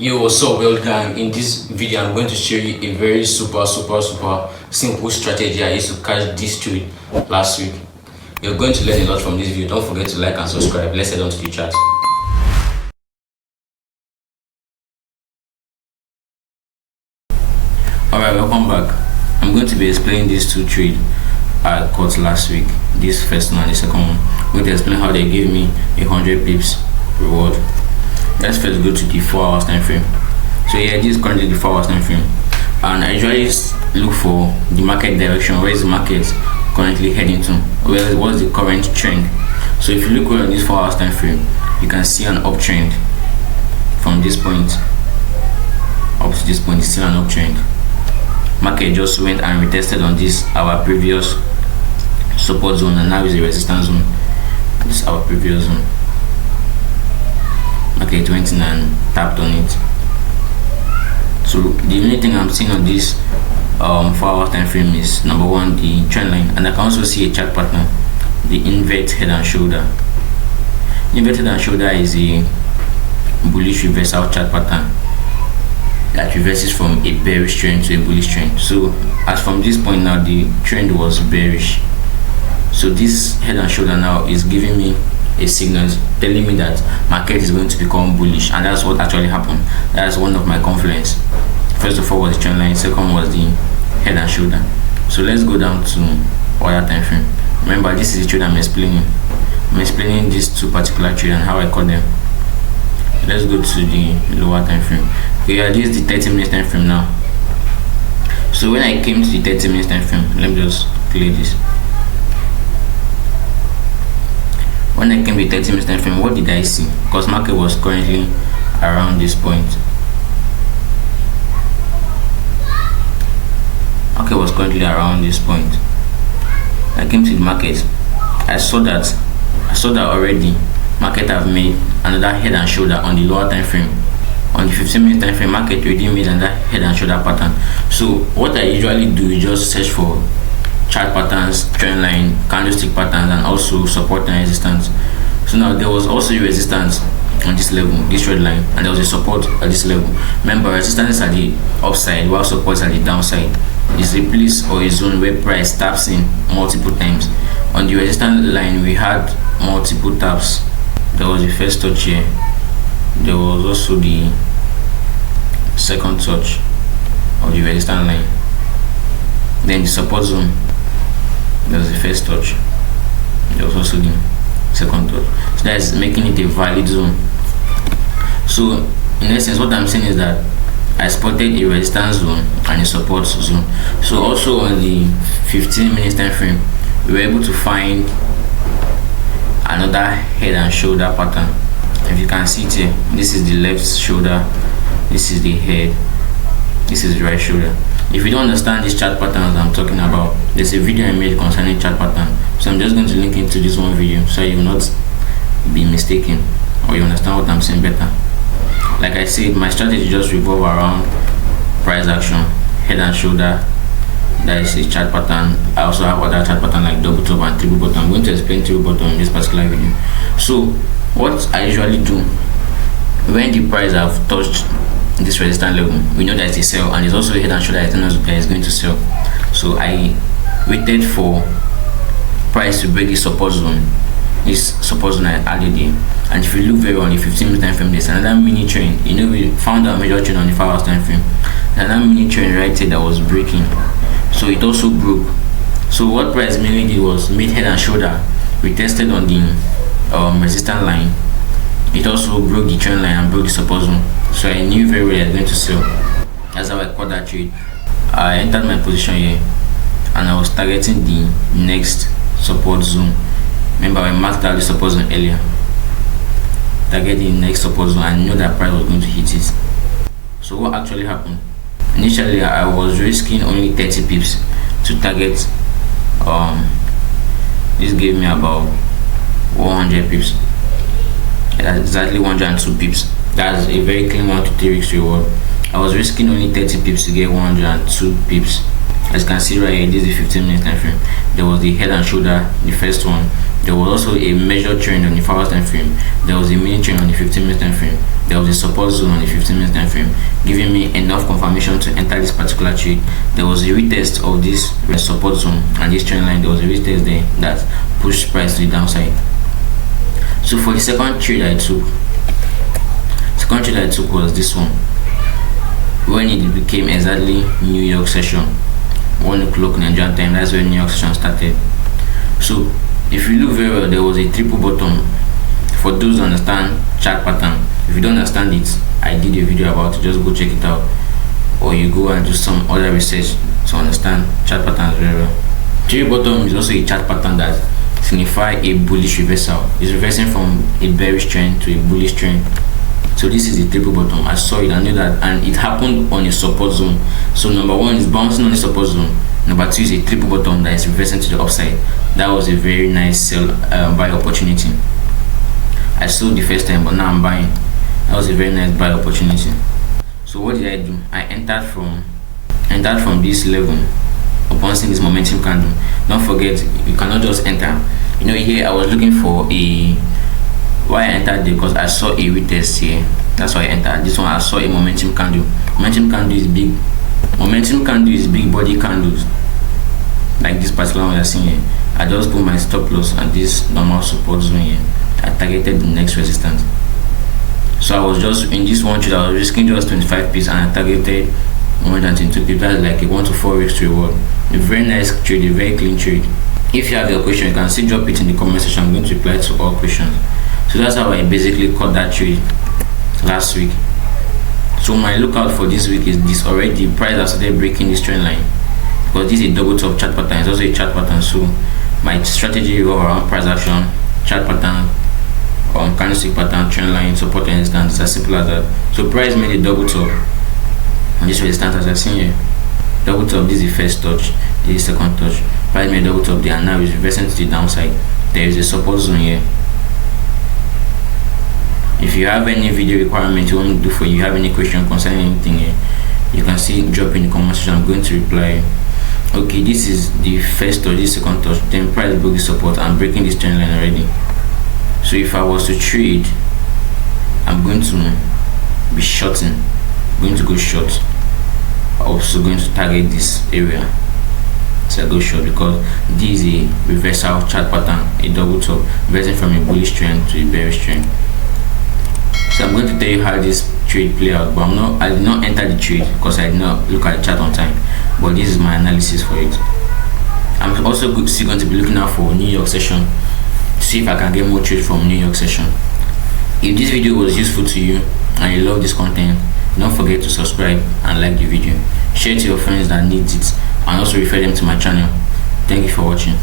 Yo, what's up, well gang? In this video I'm going to show you a very super simple strategy I used to catch this trade last week. You're going to learn a lot from this video. Don't forget to like and subscribe. Let's head on to the chat. Alright, welcome back. I'm going to be explaining these two trades I caught last week. This first one and the second one. I'm going to explain how they gave me 100 pips reward. Let's first go to the 4 hours time frame. So yeah, this is currently the 4 hours time frame, and I usually look for the market direction. Where is the market currently heading to? What's the current trend? So if you look on this 4 hours time frame, you can see an uptrend from this point up to this point. It's still an uptrend. Market just went and retested on this our previous support zone, and now is a resistance zone. This is our previous zone. Okay, 20 and tapped on it. So the only thing I'm seeing on this 4 hour time frame is number one, the trend line, and I can also see a chart pattern, the invert head and shoulder. Invert head and shoulder is a bullish reversal chart pattern that reverses from a bearish trend to a bullish trend. So as from this point now, the trend was bearish. So this head and shoulder now is giving me a signal telling me that market is going to become bullish, and that's what actually happened. That's one of my confluence. First of all was the trend line, second was the head and shoulder. So let's go down to other time frame. Remember, this is the trade I'm explaining. I'm explaining these two particular trades and how I caught them. Let's go to the lower time frame. Okay, this is the 30 minutes time frame now. So when I came to the 30 minutes time frame, let me just clear this. When I came to 30 minutes time frame, what did I see? Because market was currently around this point. Market was currently around this point. I came to the market. I saw that already. Market have made another head and shoulder on the lower time frame. On the 15 minute time frame, market already made another head and shoulder pattern. So what I usually do is just search for chart patterns, trend line, candlestick patterns, and also support and resistance. So now there was also a resistance on this level, this red line, and there was a support at this level. Remember, resistance is at the upside while support is at the downside. It's a place or a zone where price taps in multiple times. On the resistance line, we had multiple taps. There was the first touch here. There was also the second touch of the resistance line. Then the support zone. There was the first touch. There was also the second touch. So that is making it a valid zone. So in essence, what I'm saying is that I spotted a resistance zone and a support zone. So also on the 15 minutes time frame, we were able to find another head and shoulder pattern. If you can see it here, this is the left shoulder, this is the head, this is the right shoulder. If you don't understand these chart patterns I'm talking about, there's a video I made concerning chart pattern. So I'm just going to link into this one video so you will not be mistaken, or you understand what I'm saying better. Like I said, my strategy just revolve around price action, head and shoulder. That is a chart pattern. I also have other chart pattern like double top and triple bottom. I'm going to explain triple bottom in this particular video. So what I usually do when the price have touched this resistance level, we know that it's a sell, and it's also a head and shoulder that is going to sell. So I waited for price to break the support zone. This support zone I added here, and if you look very well on the 15 minute time frame, there's another mini trend. You know, we found our major trend on the 5 hours time frame. Another mini trend right here that was breaking, so it also broke. So what price mainly did was made head and shoulder, retested on the resistance line. It also broke the trend line and broke the support zone. So I knew very well I was going to sell. That's how I caught that trade. I entered my position here, and I was targeting the next support zone. Remember, I marked out the support zone earlier. Targeting the next support zone, and knew that price was going to hit it. So what actually happened? Initially, I was risking only 30 pips to target. This gave me about 100 pips. That's exactly 102 pips. That's a very clean 1 to 3 weeks reward. I was risking only 30 pips to get 102 pips. As you can see right here, this is the 15-minute time frame. There was the head and shoulder, the first one. There was also a major trend on the 4-hour time frame. There was a mini trend on the 15-minute time frame. There was a support zone on the 15-minute time frame, giving me enough confirmation to enter this particular trade. There was a retest of this support zone and this trend line. There was a retest there that pushed price to the downside. So for the second trade I took was this one. When it became exactly New York session, 1 o'clock Nigerian time, that's when New York session started. So if you look very well, there was a triple bottom. For those who understand chart pattern, if you don't understand it, I did a video about it, just go check it out, or you go and do some other research to understand chart patterns very well. Triple bottom is also a chart pattern that signify a bullish reversal. It's reversing from a bearish trend to a bullish trend. So this is the triple bottom. I saw it, I knew that, and it happened on a support zone. So number one is bouncing on the support zone. Number two is a triple bottom that is reversing to the upside. That was a very nice sell buy opportunity. I sold the first time, but now I'm buying. That was a very nice buy opportunity. So what did I do? I entered from this level upon seeing this momentum candle. Don't forget, you cannot just enter. You know, here I was looking for why I entered there, because I saw a retest here. That's why I entered. This one I saw a momentum candle. Momentum candle is big. Momentum candle is big body candles. Like this particular one you're seeing here. I just put my stop loss at this normal support zone here. I targeted the next resistance. So I was just in this one trade, I was risking just 25 pips and I targeted 122 pips. That's like a 1 to 4 weeks reward. A very nice trade, a very clean trade. If you have your question, you can still drop it in the comment section. I'm going to reply to all questions. So that's how I basically caught that trade last week. So my lookout for this week is this already. The price has started breaking this trend line, because this is a double top chart pattern. It's also a chart pattern. So my strategy revolves around price action, chart pattern, candlestick pattern, trend line, support and resistance. It's as simple as that. So price made a double top on this resistance as I've seen here. Double top, this is the first touch, this is the second touch. Price made a double top there and now it's reversing to the downside. There is a support zone here. If you have any video requirement you want me to do for you, have any question concerning anything here, you can see drop in the comment section. I'm going to reply. Okay, this is the first touch, this second touch, then price broke the support and breaking this trend line already. So if I was to trade, I'm going to be shorting. I'm going to go short. I'm also going to target this area. So I go short because this is a reversal chart pattern, a double top, reversing from a bullish trend to a bearish trend. So I'm going to tell you how this trade play out, but I did not enter the trade because I did not look at the chart on time. But this is my analysis for it. I'm also still going to be looking out for New York session to see if I can get more trade from New York session. If this video was useful to you and you love this content, don't forget to subscribe and like the video. Share it to your friends that need it and also refer them to my channel. Thank you for watching.